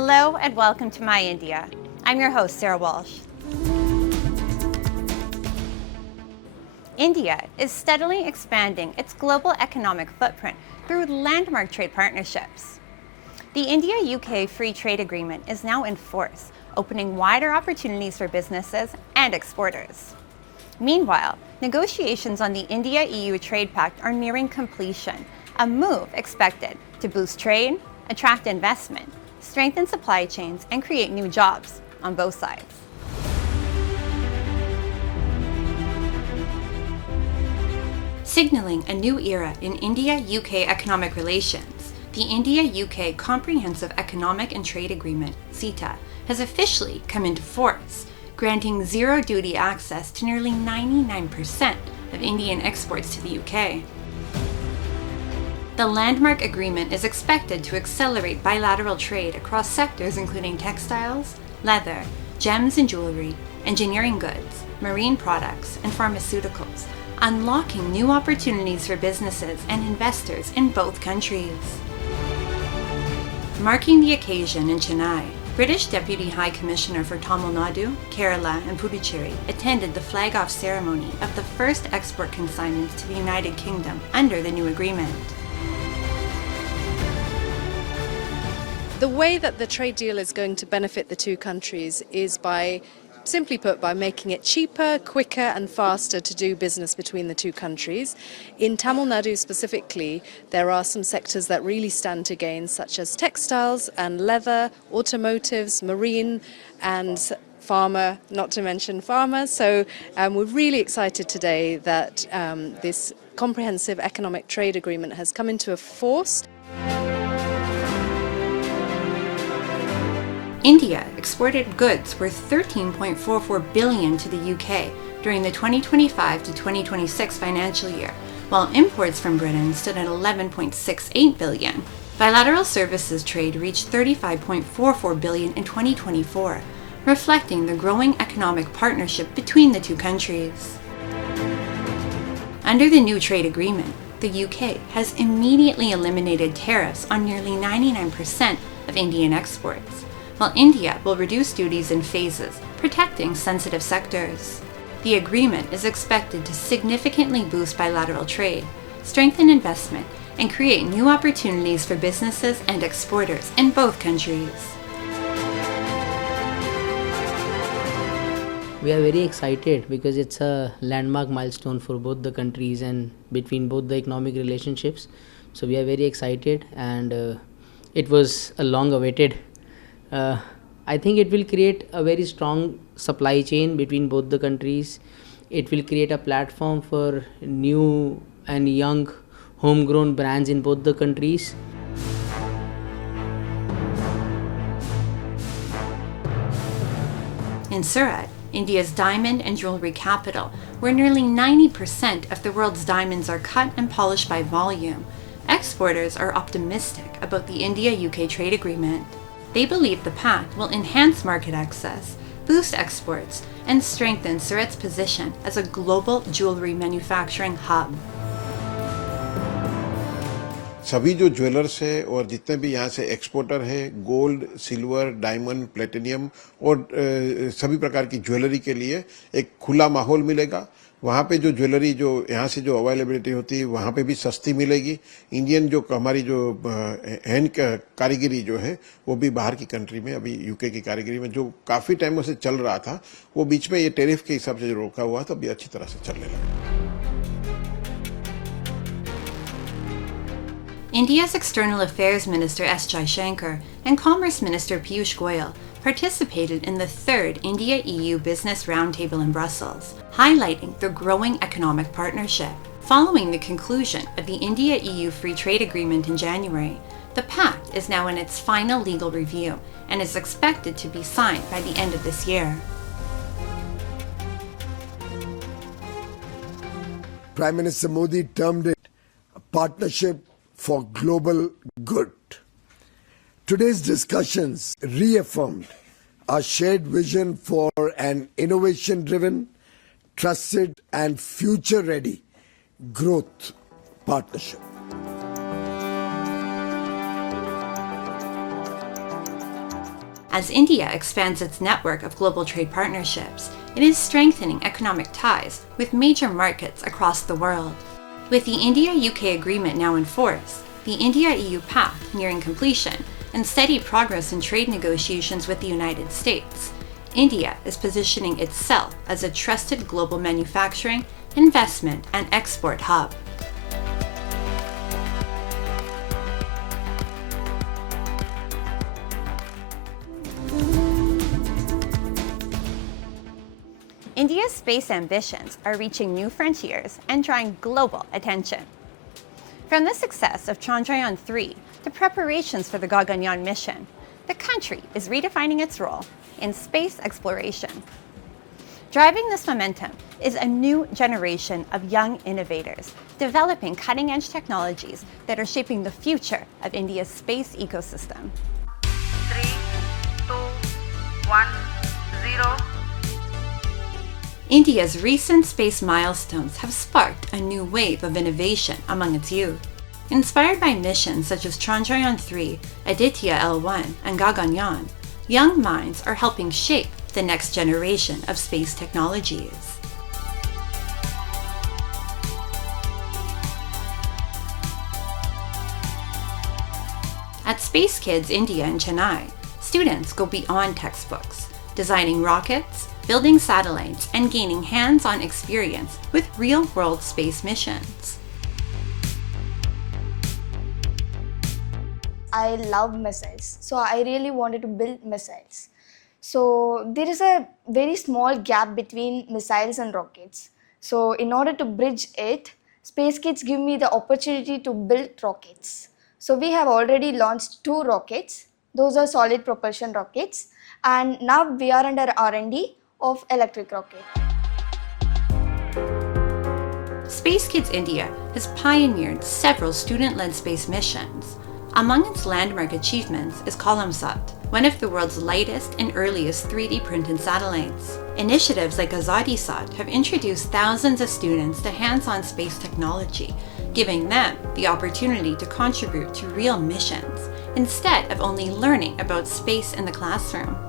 Hello and welcome to My India. I'm your host, Sarah Walsh. India is steadily expanding its global economic footprint through landmark trade partnerships. The India-UK Free Trade Agreement is now in force, opening wider opportunities for businesses and exporters. Meanwhile, negotiations on the India-EU Trade Pact are nearing completion, a move expected to boost trade, attract investment, strengthen supply chains, and create new jobs on both sides. Signaling a new era in India-UK economic relations, the India-UK Comprehensive Economic and Trade Agreement, CETA, has officially come into force, granting zero-duty access to nearly 99% of Indian exports to the UK. The landmark agreement is expected to accelerate bilateral trade across sectors including textiles, leather, gems and jewelry, engineering goods, marine products, and pharmaceuticals, unlocking new opportunities for businesses and investors in both countries. Marking the occasion in Chennai, British Deputy High Commissioner for Tamil Nadu, Kerala, and Puducherry attended the flag-off ceremony of the first export consignments to the United Kingdom under the new agreement. The way that the trade deal is going to benefit the two countries is by, simply put, by making it cheaper, quicker and faster to do business between the two countries. In Tamil Nadu specifically, there are some sectors that really stand to gain, such as textiles and leather, automotives, marine and pharma, not to mention pharma. So we're really excited today that this comprehensive economic trade agreement has come into force. India exported goods worth $13.44 billion to the UK during the 2025 to 2026 financial year, while imports from Britain stood at $11.68 billion. Bilateral services trade reached $35.44 billion in 2024, reflecting the growing economic partnership between the two countries. Under the new trade agreement, the UK has immediately eliminated tariffs on nearly 99% of Indian exports, while India will reduce duties in phases, protecting sensitive sectors. The agreement is expected to significantly boost bilateral trade, strengthen investment, and create new opportunities for businesses and exporters in both countries. We are very excited because it's a landmark milestone for both the countries and between both the economic relationships. So we are very excited, and it was a long awaited. I think it will create a very strong supply chain between both the countries. It will create a platform for new and young homegrown brands in both the countries. In Surat, India's diamond and jewelry capital, where nearly 90% of the world's diamonds are cut and polished by volume, exporters are optimistic about the India-UK trade agreement. They believe the pact will enhance market access, boost exports, and strengthen Surat's position as a global jewelry manufacturing hub. सभी जो jewellers है और जितने भी यहाँ से exporter है, gold, silver, diamond, platinum और सभी प्रकार की ज्वेलरी के लिए एक खुला माहौल मिलेगा। वहाँ पे जो ज्वेलरी जो यहाँ से जो अवेलेबिलिटी होती है वहाँ पे भी सस्ती मिलेगी। इंडियन जो हमारी जो हैंड कारीगरी जो है वो भी बाहर की कंट्री में, अभी यूके की कारीगरी में जो काफ़ी टाइमों से चल रहा था, वो बीच में ये टैरिफ के हिसाब से जो रोका हुआ था, अभी अच्छी तरह से चलने लगा। India's External Affairs Minister S. Jaishankar and Commerce Minister Piyush Goyal participated in the third India-EU Business Roundtable in Brussels, highlighting the growing economic partnership. Following the conclusion of the India-EU Free Trade Agreement in January, the pact is now in its final legal review and is expected to be signed by the end of this year. Prime Minister Modi termed it a partnership for global good. Today's discussions reaffirmed our shared vision for an innovation-driven, trusted and future-ready growth partnership. As India expands its network of global trade partnerships, it is strengthening economic ties with major markets across the world. With the India-UK agreement now in force, the India-EU path nearing completion, and steady progress in trade negotiations with the United States, India is positioning itself as a trusted global manufacturing, investment, and export hub. India's space ambitions are reaching new frontiers and drawing global attention. From the success of Chandrayaan-3 to preparations for the Gaganyaan mission, the country is redefining its role in space exploration. Driving this momentum is a new generation of young innovators developing cutting-edge technologies that are shaping the future of India's space ecosystem. 3, 2, 1, 0. India's recent space milestones have sparked a new wave of innovation among its youth. Inspired by missions such as Chandrayaan-3, Aditya L1, and Gaganyaan, young minds are helping shape the next generation of space technologies. At Space Kids India in Chennai, students go beyond textbooks, designing rockets, building satellites, and gaining hands-on experience with real-world space missions. I love missiles, so I really wanted to build missiles. So there is a very small gap between missiles and rockets. So in order to bridge it, Space Kids give me the opportunity to build rockets. So we have already launched 2 rockets. Those are solid propulsion rockets, and now we are under R&D of electric rocket. Space Kids India has pioneered several student-led space missions. Among its landmark achievements is Kalamsat, one of the world's lightest and earliest 3D printed satellites. Initiatives like AzadiSat have introduced thousands of students to hands-on space technology, giving them the opportunity to contribute to real missions, instead of only learning about space in the classroom.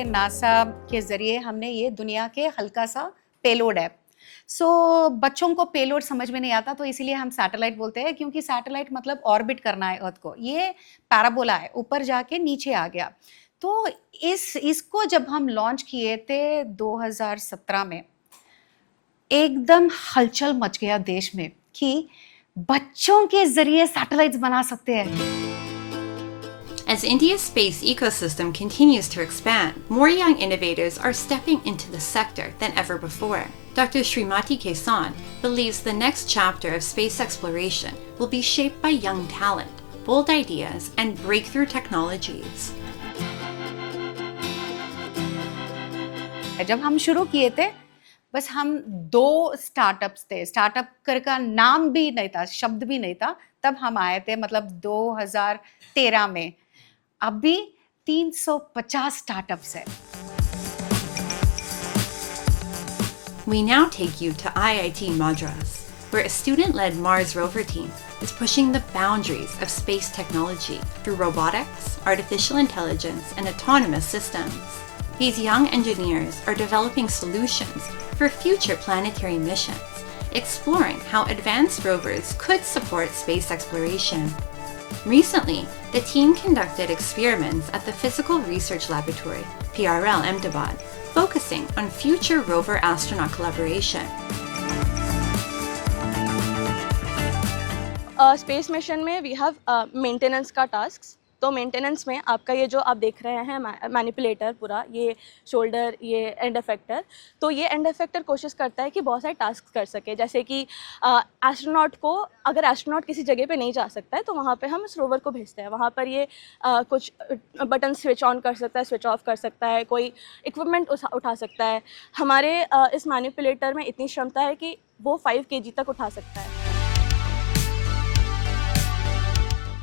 NASA के ज़रिए हमने ये दुनिया के हल्का सा payload है। बच्चों को पेलोड समझ में नहीं आता, तो इसीलिए हम सैटेलाइट बोलते हैं, क्योंकि सैटेलाइट मतलब ऑर्बिट करना है अर्थ को। ये पैराबोला है, ऊपर जाके नीचे आ गया। तो इसको जब हम लॉन्च किए थे 2017 में, एकदम हलचल मच गया देश में कि बच्चों के ज़रिए सैटेलाइट्स बना सकते हैं। As India's space ecosystem continues to expand, more young innovators are stepping into the sector than ever before. Dr. Srimati Kesan believes the next chapter of space exploration will be shaped by young talent, bold ideas, and breakthrough technologies. जब हम शुरू किए थे, बस हम 2 startups थे। Startup का नाम भी नहीं था, शब्द भी नहीं था। तब हम आए थे, मतलब 2013 में। अभी 350 स्टार्टअप्स हैं। We now take you to IIT Madras, where a student-led Mars rover team is pushing the boundaries of space technology through robotics, artificial intelligence, and autonomous systems. These young engineers are developing solutions for future planetary missions, exploring how advanced rovers could support space exploration. Recently, the team conducted experiments at the Physical Research Laboratory, PRL Ahmedabad, focusing on future rover-astronaut collaboration. Space mission में we have maintenance का task. तो maintenance में आपका ये जो आप देख रहे हैं मैनिपुलेटर, पूरा ये शोल्डर, ये एंड इफेक्टर, तो ये एंड इफेक्टर कोशिश करता है कि बहुत सारे टास्क कर सके। जैसे कि एस्ट्रोनॉट को, अगर एस्ट्रोनॉट किसी जगह पे नहीं जा सकता है तो वहाँ पे हम इस रोवर को भेजते हैं। वहाँ पर ये कुछ बटन स्विच ऑन कर सकता है, स्विच ऑफ कर सकता है, कोई इक्विपमेंट उठा सकता है। हमारे इस मैनिपुलेटर में इतनी क्षमता है कि वो 5 kg तक उठा सकता है।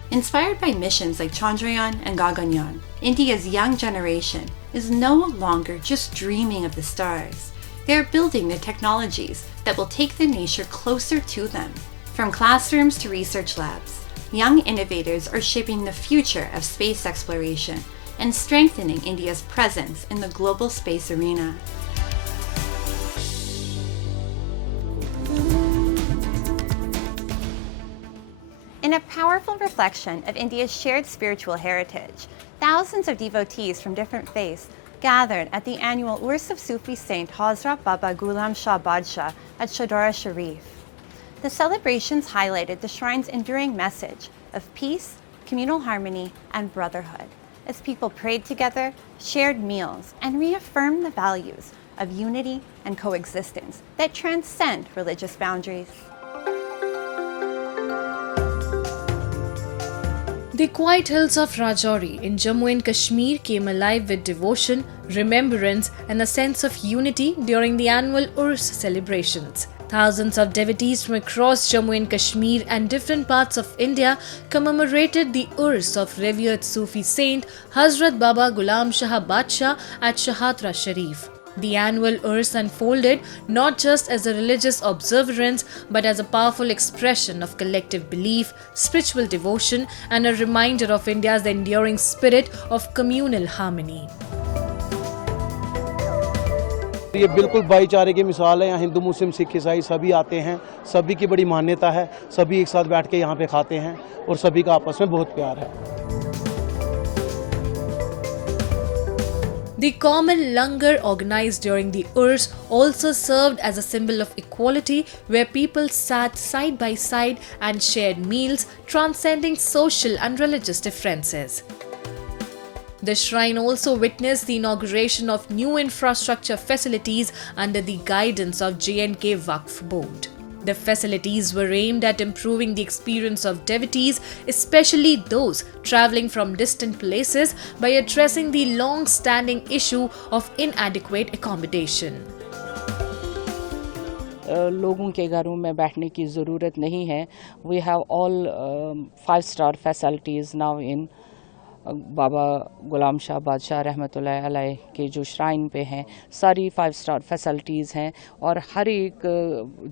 Inspired by missions like Chandrayaan and Gaganyaan, India's young generation is no longer just dreaming of the stars. They are building the technologies that will take the nation closer to them. From classrooms to research labs, young innovators are shaping the future of space exploration and strengthening India's presence in the global space arena. In a powerful reflection of India's shared spiritual heritage, thousands of devotees from different faiths gathered at the annual Urs of Sufi Saint Hazrat Baba Ghulam Shah Badshah at Shahdara Sharief. The celebrations highlighted the shrine's enduring message of peace, communal harmony, and brotherhood, as people prayed together, shared meals, and reaffirmed the values of unity and coexistence that transcend religious boundaries. The quiet hills of Rajouri in Jammu and Kashmir came alive with devotion, remembrance, and a sense of unity during the annual Urs celebrations. Thousands of devotees from across Jammu and Kashmir and different parts of India commemorated the Urs of revered Sufi saint Hazrat Baba Ghulam Shah Badshah at Shahdara Sharief. The annual Urs unfolded not just as a religious observance but as a powerful expression of collective belief, spiritual devotion, and a reminder of India's enduring spirit of communal harmony. ये बिल्कुल भाईचारे की मिसाल है। यहाँ हिंदू मुस्लिम सिख ईसाई सभी आते हैं, सभी की बड़ी मान्यता है, सभी एक साथ बैठ के यहाँ पे खाते हैं और सभी का आपस में बहुत प्यार है। The common langar organized during the Urs also served as a symbol of equality, where people sat side by side and shared meals, transcending social and religious differences. The shrine also witnessed the inauguration of new infrastructure facilities under the guidance of J&K Waqf Board. The facilities were aimed at improving the experience of devotees, especially those traveling from distant places, by addressing the long-standing issue of inadequate accommodation. लोगों के घरों में बैठने की ज़रूरत नहीं है. We have all 5-star facilities now in Baba Ghulam Shah बादशाह रहमतुल्लाह अलैह के जो श्राइन पे हैं, सारी 5-star फैसिलिटीज़ हैं और हर एक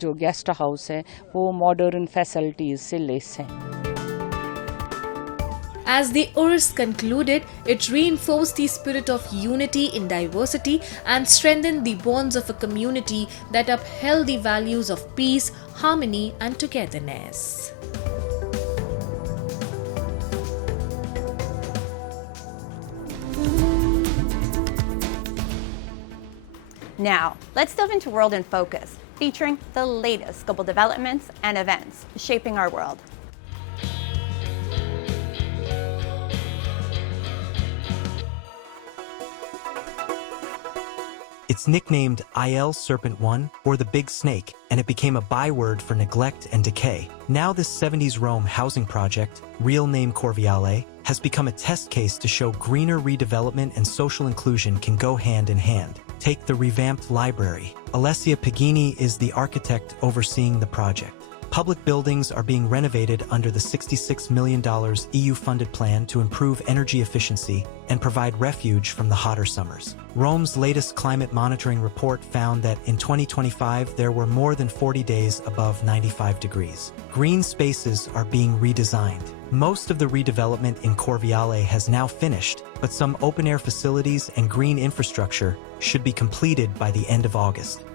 जो गेस्ट हाउस है वो मॉडर्न फैसिलिटीज़ से लेस हैं. As the Urs concluded, it reinforced the spirit of unity in diversity and strengthened the bonds of a community that upheld the values of peace, harmony, and togetherness. Now, let's delve into World in Focus, featuring the latest global developments and events shaping our world. It's nicknamed IL Serpent 1, or the Big Snake, and it became a byword for neglect and decay. Now this 70s Rome housing project, real name Corviale, has become a test case to show greener redevelopment and social inclusion can go hand in hand. Take the revamped library. Alessia Pagini is the architect overseeing the project. Public buildings are being renovated under the $66 million EU-funded plan to improve energy efficiency and provide refuge from the hotter summers. Rome's latest climate monitoring report found that in 2025 there were more than 40 days above 95 degrees. Green spaces are being redesigned. Most of the redevelopment in Corviale has now finished, but some open-air facilities and green infrastructure should be completed by the end of August.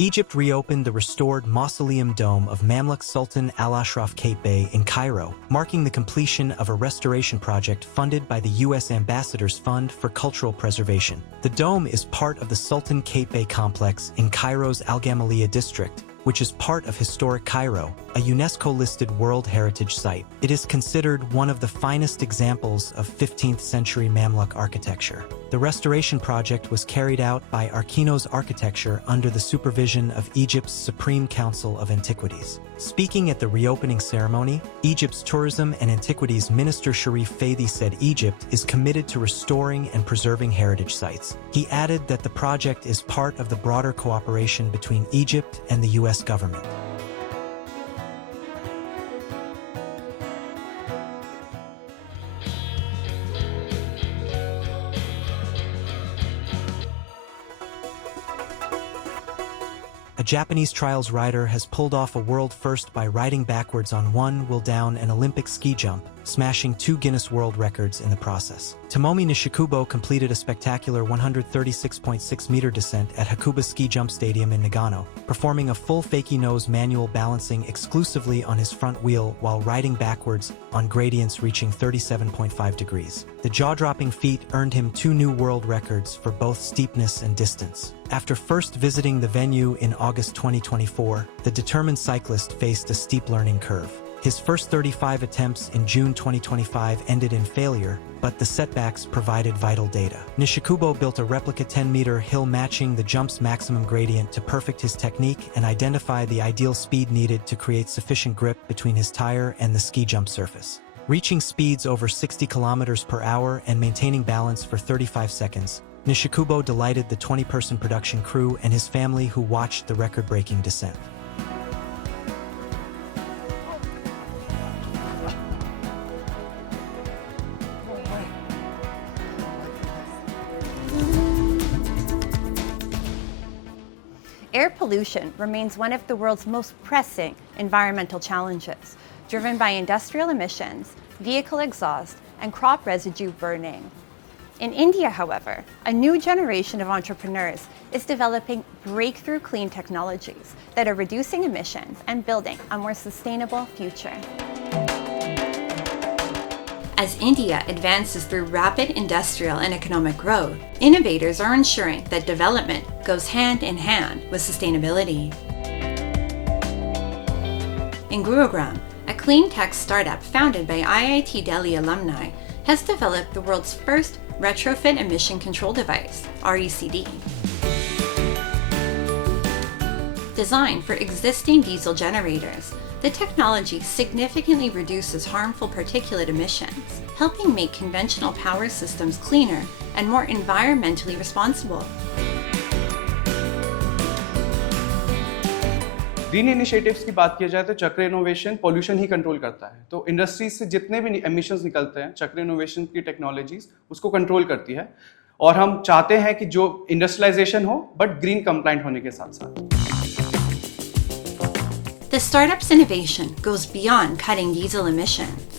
Egypt reopened the restored Mausoleum Dome of Mamluk Sultan Al-Ashraf Kate Bey in Cairo, marking the completion of a restoration project funded by the U.S. Ambassador's Fund for Cultural Preservation. The dome is part of the Sultan Kate Bey complex in Cairo's Al Gamaliya district, which is part of historic Cairo, a UNESCO-listed World Heritage Site. It is considered one of the finest examples of 15th century Mamluk architecture. The restoration project was carried out by Arkinos Architecture under the supervision of Egypt's Supreme Council of Antiquities. Speaking at the reopening ceremony, Egypt's Tourism and Antiquities Minister Sharif Faidi said Egypt is committed to restoring and preserving heritage sites. He added that the project is part of the broader cooperation between Egypt and the U.S. government. Japanese trials rider has pulled off a world first by riding backwards on one wheel down an Olympic ski jump, smashing 2 Guinness World Records in the process. Tomomi Nishikubo completed a spectacular 136.6-meter descent at Hakuba Ski Jump Stadium in Nagano, performing a full fakie nose manual balancing exclusively on his front wheel while riding backwards on gradients reaching 37.5 degrees. The jaw-dropping feat earned him 2 new world records for both steepness and distance. After first visiting the venue in August 2024, the determined cyclist faced a steep learning curve. His first 35 attempts in June 2025 ended in failure, but the setbacks provided vital data. Nishikubo built a replica 10-meter hill matching the jump's maximum gradient to perfect his technique and identify the ideal speed needed to create sufficient grip between his tire and the ski jump surface. Reaching speeds over 60 kilometers per hour and maintaining balance for 35 seconds, Nishikubo delighted the 20-person production crew and his family who watched the record-breaking descent. Air pollution remains one of the world's most pressing environmental challenges, driven by industrial emissions, vehicle exhaust, and crop residue burning. In India, however, a new generation of entrepreneurs is developing breakthrough clean technologies that are reducing emissions and building a more sustainable future. As India advances through rapid industrial and economic growth, innovators are ensuring that development goes hand in hand with sustainability. In Gurugram, a clean tech startup founded by IIT Delhi alumni has developed the world's first retrofit emission control device, RECD. Designed for existing diesel generators, the technology significantly reduces harmful particulate emissions, helping make conventional power systems cleaner and more environmentally responsible. Green initiatives की बात की जाए तो चक्र innovation pollution ही control करता है, तो industries से जितने भी एमिशंस निकलते हैं चक्र इनोवेशन की टेक्नोलॉजीज उसको कंट्रोल करती है, और हम चाहते हैं कि जो इंडस्ट्रियलाइजेशन हो बट ग्रीन कंप्लायंट होने के साथ साथ. The startup's innovation goes beyond cutting diesel emissions.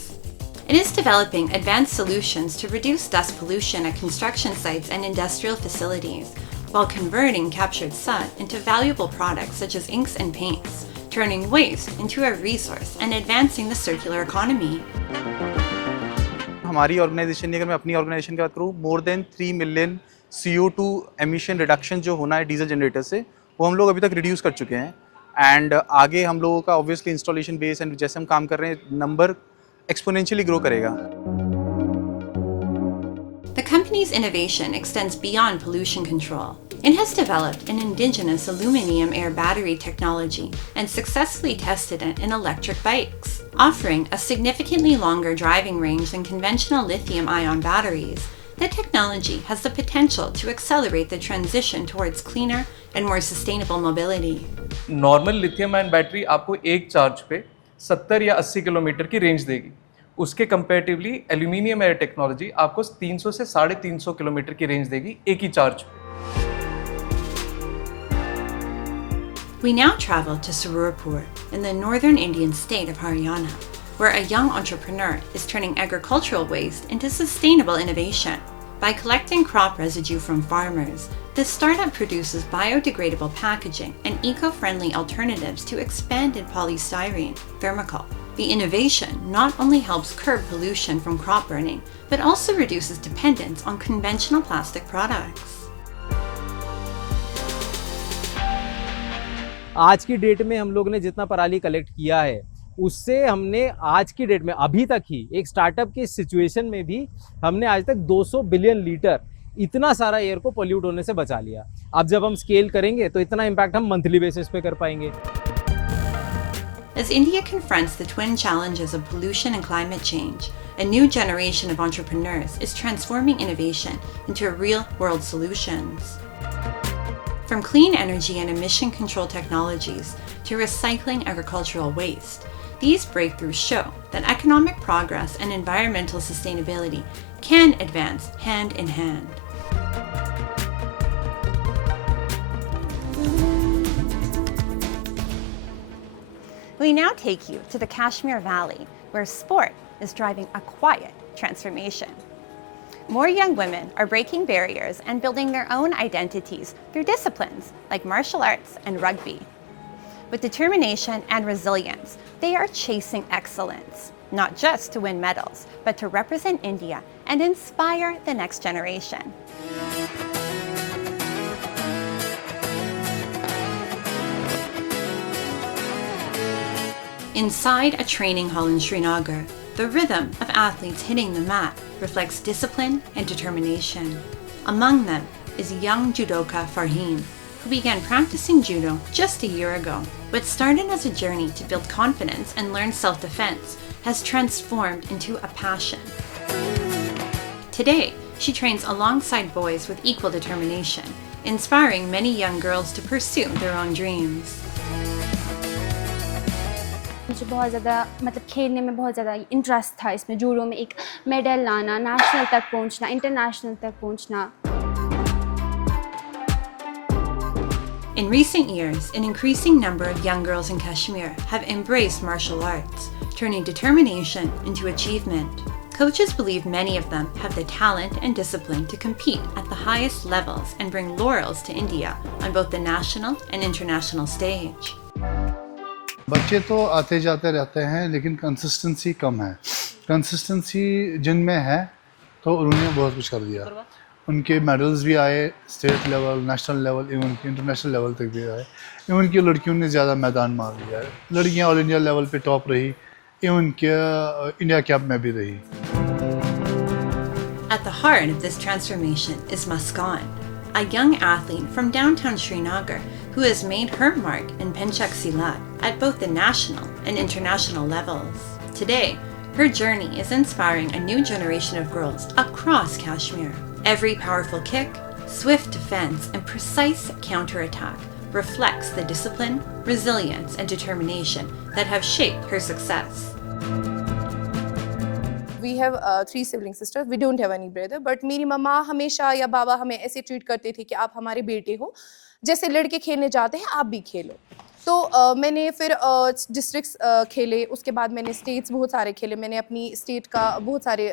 It is developing advanced solutions to reduce dust pollution at construction sites and industrial facilities, while converting captured sun into valuable products such as inks and paints, turning waste into a resource and advancing the circular economy. हमारी organisation, अगर मैं अपनी organisation की बात करूँ, more than 3 million CO2 emission reduction जो होना है डीजल जनरेटर से, वो हम लोग अभी तक रिड्यूस कर चुके हैं. एंड आगे हम लोगों का ऑब्वियसली इंस्टॉलेशन बेस एंड जैसे हम काम कर रहे हैं नंबर एक्सपोनेंशियली ग्रो करेगा. The company's innovation extends beyond pollution control. It has developed an indigenous aluminum air battery technology and successfully tested it in electric bikes, offering a significantly longer driving range than conventional lithium-ion batteries. The technology has the potential to accelerate the transition towards cleaner and more sustainable mobility. Normal lithium ion battery आपको एक charge पे 70 या 80 kilometre की range देगी. उसके comparatively aluminium air technology आपको 300 से 350 kilometre की रेंज देगी एक ही चार्ज पे. We now travel to Sururpur in the northern Indian state of Haryana, where a young entrepreneur is turning agricultural waste into sustainable innovation. By collecting crop residue from farmers, this startup produces biodegradable packaging and eco-friendly alternatives to expanded polystyrene, thermocol. The innovation not only helps curb pollution from crop burning, but also reduces dependence on conventional plastic products. आज की date में हम लोग ने जितना पराली collect किया है उससे हमने आज की डेट में अभी तक ही एक स्टार्टअप की सिचुएशन में भी हमने आज तक 200 बिलियन लीटर इतना सारा एयर को पोल्यूट होने से बचा लिया. अब जब हम स्केल करेंगे तो इतना इम्पैक्ट हम मंथली बेसिस पे कर पाएंगे. As India confronts the twin challenges of pollution and climate change, a new generation of entrepreneurs is transforming innovation into real-world solutions. From clean energy and emission control technologies to recycling agricultural waste, these breakthroughs show that economic progress and environmental sustainability can advance hand in hand. We now take you to the Kashmir Valley, where sport is driving a quiet transformation. More young women are breaking barriers and building their own identities through disciplines like martial arts and rugby. With determination and resilience, they are chasing excellence, not just to win medals, but to represent India and inspire the next generation. Inside a training hall in Srinagar, the rhythm of athletes hitting the mat reflects discipline and determination. Among them is young judoka Farheen, who began practicing judo just a year ago. What started as a journey to build confidence and learn self-defense has transformed into a passion. Today, she trains alongside boys with equal determination, inspiring many young girls to pursue their own dreams. मुझे बहुत ज़्यादा मतलब खेलने में बहुत ज़्यादा interest था इसमें जूडो में एक मेडल लाना नेशनल तक पहुंचना इंटरनेशनल तक पहुंचना In recent years, an increasing number of young girls in Kashmir have embraced martial arts, turning determination into achievement. Coaches believe many of them have the talent and discipline to compete at the highest levels and bring laurels to India on both the national and international stage. बच्चे तो आते जाते रहते हैं लेकिन consistency कम है consistency जिनमें है तो उन्होंने बहुत कुछ कर दिया उनके मेडल्स भी आए state level national level even की इंटरनेशनल लेवल तक भी आए इवन की लड़कियों ने ज़्यादा मैदान मार लिया है लड़कियां ऑल इंडिया लेवल पे टॉप रही इवन के इंडिया कैप में भी रही At the heart of this transformation is Muskan, a young athlete from downtown Srinagar who has made her mark in Penchak Silat at both the national and international levels. Today, her journey is inspiring a new generation of girls across Kashmir. Every powerful kick, swift defense, and precise counterattack reflects the discipline, resilience, and determination that have shaped her success. We have 3 sibling sisters. We don't have any brother. But मेरी मम्मा हमेशा या बाबा हमें ऐसे treat करते थे कि आप हमारे बेटे हो जैसे लड़के खेलने जाते हैं आप भी खेलो तो मैंने फिर डिस्ट्रिक्ट्स खेले उसके बाद मैंने स्टेट्स बहुत सारे खेले मैंने अपनी स्टेट का बहुत सारे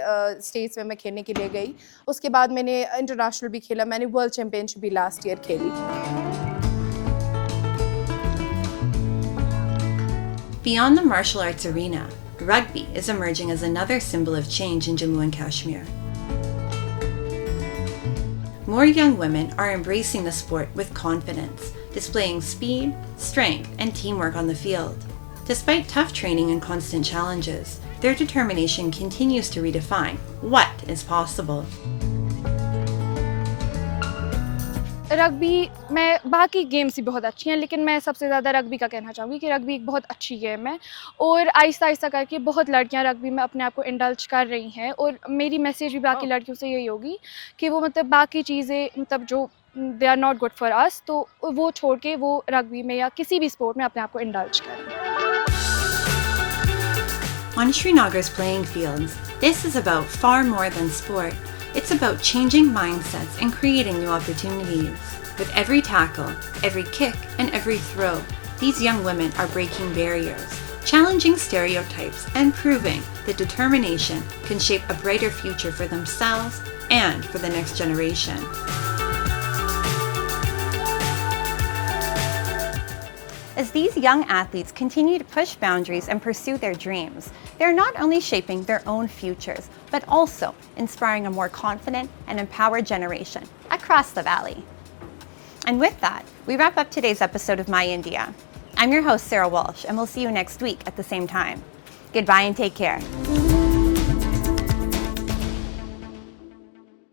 स्टेट्स में मैं खेलने के लिए गई उसके बाद मैंने इंटरनेशनल भी खेला मैंने वर्ल्ड चैंपियनशिप भी लास्ट ईयर खेली Beyond the martial arts arena, rugby is emerging as another symbol of change in Jammu and Kashmir. More young women are embracing the sport with confidence, displaying speed, strength, and teamwork on the field. Despite tough training and constant challenges, their determination continues to redefine what is possible. Rugby मैं बाकी games ही बहुत अच्छी हैं लेकिन मैं सबसे ज़्यादा rugby का कहना चाहूँगी कि रग्बी एक बहुत अच्छी गेम है और आहिस्ता आहिस्ता करके बहुत लड़कियां रग्बी में अपने आप को इंडल्ज कर रही हैं और मेरी मैसेज भी बाकी लड़कियों से यही होगी कि वो मतलब बाकी चीज़ें मतलब जो they are not good for us तो वो छोड़ के वो रग्बी में या किसी भी स्पोर्ट में अपने आप को इंडल्ज करें On Srinagar's playing fields, this is about far more than sport. It's about changing mindsets and creating new opportunities. With every tackle, every kick, and every throw, these young women are breaking barriers, challenging stereotypes, and proving that determination can shape a brighter future for themselves and for the next generation. As these young athletes continue to push boundaries and pursue their dreams, they're not only shaping their own futures, but also inspiring a more confident and empowered generation across the valley. And with that, we wrap up today's episode of My India. I'm your host, Sarah Walsh, and we'll see you next week at the same time. Goodbye and take care.